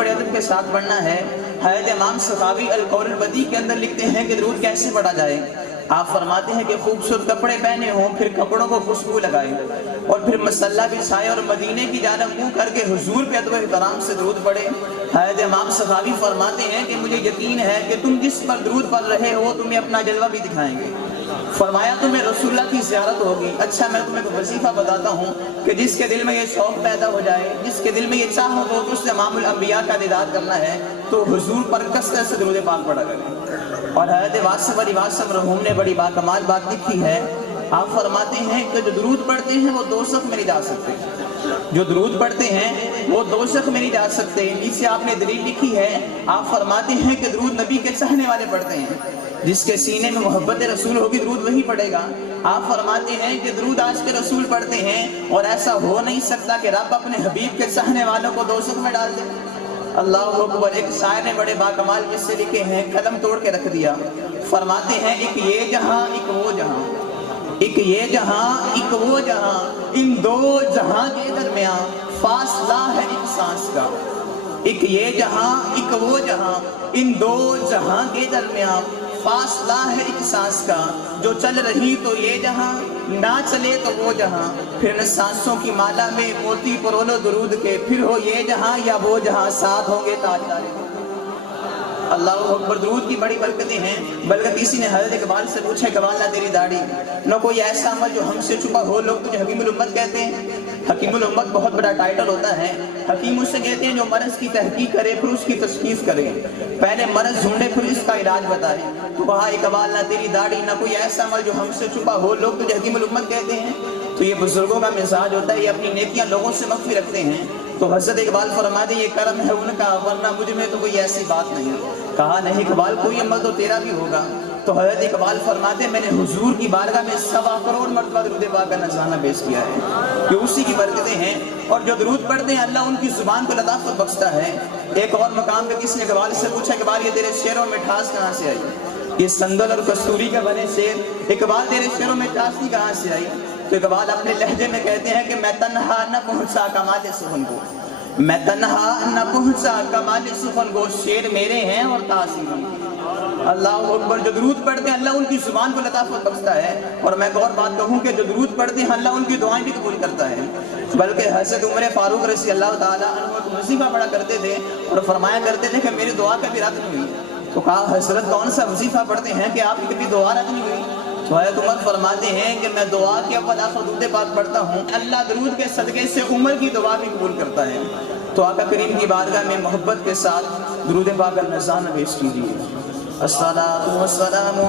بڑے ادب کے ساتھ پڑھنا ہے۔ حضرت امام سخاوی القول البدیع کے اندر لکھتے ہیں کہ درود کیسے پڑھا جائے۔ آپ فرماتے ہیں کہ خوبصورت کپڑے پہنے ہوں، پھر کپڑوں کو خوشبو لگائیں اور پھر مصلی بچھائے اور مدینے کی جانب منہ کر کے حضور پہ ادب و احترام سے درود پڑھے۔ حضرت امام سخاوی فرماتے ہیں کہ مجھے یقین ہے کہ تم جس پر درود پڑھ رہے ہو تمہیں اپنا جلوہ بھی دکھائیں گے۔ فرمایا تمہیں رسول اللہ کی زیارت ہوگی۔ اچھا میں تمہیں ایک وظیفہ بتاتا ہوں کہ جس کے دل میں یہ شوق پیدا ہو جائے، جس کے دل میں یہ چاہت ہو کہ اس نے امام الانبیاء کا دیدار کرنا ہے تو حضور پر کثرت سے درود پاک پڑھا کریں۔ اور حضرت واصف علی واصف مرحوم نے بڑی باکمال بات لکھی ہے۔ آپ فرماتے ہیں کہ جو درود پڑھتے ہیں وہ دوزخ میں نہیں جا سکتے، جو درود پڑھتے ہیں وہ دوزخ میں نہیں جا سکتے۔ نیچے آپ نے دلیل لکھی ہے۔ آپ فرماتے ہیں کہ درود نبی کے چاہنے والے پڑھتے ہیں، جس کے سینے میں محبت رسول ہوگی درود وہی پڑھے گا۔ آپ فرماتے ہیں کہ درود عاشق رسول پڑھتے ہیں اور ایسا ہو نہیں سکتا کہ رب اپنے حبیب کے چاہنے والوں کو دوزخ میں ڈال دے۔ اللہ اکبر۔ ایک شاعر نے بڑے باکمال قصے لکھے ہیں، قلم توڑ کے رکھ دیا۔ فرماتے ہیں ایک یہ جہاں ایک وہ جہاں، ایک یہ جہاں ایک وہ جہاں، ان دو جہاں کے درمیان فاصلہ ہے ایک سانس کا۔ ایک یہ جہاں ایک وہ جہاں، ان دو جہاں کے درمیان فاصلہ ہے ایک سانس کا۔ جو چل رہی تو یہ جہاں، نہ چلے تو وہ جہاں، پھر ان سانسوں کی مالا میں موتی پرولو درود کے، پھر ہو یہ جہاں یا وہ جہاں، ساتھ ہوں گے تاجدار۔ اللہ اکبر۔ درود کی بڑی برکتیں ہیں۔ بلکہ کسی نے حضرت اقبال سے پوچھا، اقبال نہ تیری داڑھی، نہ کوئی ایسا عمل جو ہم سے چھپا ہو، لوگ تجھے حکیم الامت کہتے ہیں۔ حکیم الامت بہت بڑا ٹائٹل ہوتا ہے۔ حکیم اس سے کہتے ہیں جو مرض کی تحقیق کرے پھر اس کی تشخیص کرے، پہلے مرض ڈھونڈے پھر اس کا علاج بتائے۔ تو کہا اقبال نہ تیری داڑھی، نہ کوئی ایسا عمل جو ہم سے چھپا ہو، لوگ تجھے حکیم الامت کہتے ہیں۔ تو یہ بزرگوں کا مزاج ہوتا ہے، یہ اپنی نیکیاں لوگوں سے مخفی رکھتے ہیں۔ تو حضرت اقبال فرماتے ہیں یہ کرم ہے ان کا، ورنہ مجھ میں تو کوئی ایسی بات نہیں۔ کہا نہیں اقبال کوئی عمل تو تیرا بھی ہوگا۔ تو حضرت اقبال فرماتے ہیں میں نے حضور کی بارگاہ میں 1.25 کروڑ مرتبہ درود پاک کا نذرانہ پیش کیا ہے، کہ اسی کی برکتیں ہیں۔ اور جو درود پڑھتے ہیں اللہ ان کی زبان کو لطافت بخشتا ہے۔ ایک اور مقام پہ کسی نے اقبال سے پوچھا اقبال یہ تیرے شعروں میں مٹھاس کہاں سے آئی؟ یہ سندل اور کستوری کا بنے شعر، اقبال تیرے شعروں میں مٹھاس کہاں سے آئی؟ تو اقبال اپنے لہجے میں کہتے ہیں کہ میں تنہا نہ پہنچا کمال سخن کو، میں تنہا نہ پہنچا کمال سخن کو، شعر میرے ہیں اور تاثیر ان کی۔ اللہ اکبر۔ جو درود پڑھتے ہیں اللہ ان کی زبان کو لطافت بخشتا ہے۔ اور میں ایک اور بات کہوں کہ جو درود پڑھتے ہیں اللہ ان کی دعائیں بھی قبول کرتا ہے۔ بلکہ حضرت عمر فاروق رضی اللہ تعالیٰ عنہ کو وظیفہ پڑھا کرتے تھے اور فرمایا کرتے تھے کہ میری دعا کبھی رد نہیں ہوئی۔ تو کہا حضرت کون سا وظیفہ پڑھتے ہیں کہ آپ کی کبھی دعا رد نہیں ہوئی؟ تو حضرت عمر فرماتے ہیں کہ میں دعا کے اول آخر درود پاک پڑھتا ہوں، اللہ درود کے صدقے سے عمر کی دعا بھی قبول کرتا ہے۔ تو آقا کریم کی بارگاہ میں محبت کے ساتھ درود پاک کا نذرانہ پیش کیجیے۔ الصلاۃ والسلام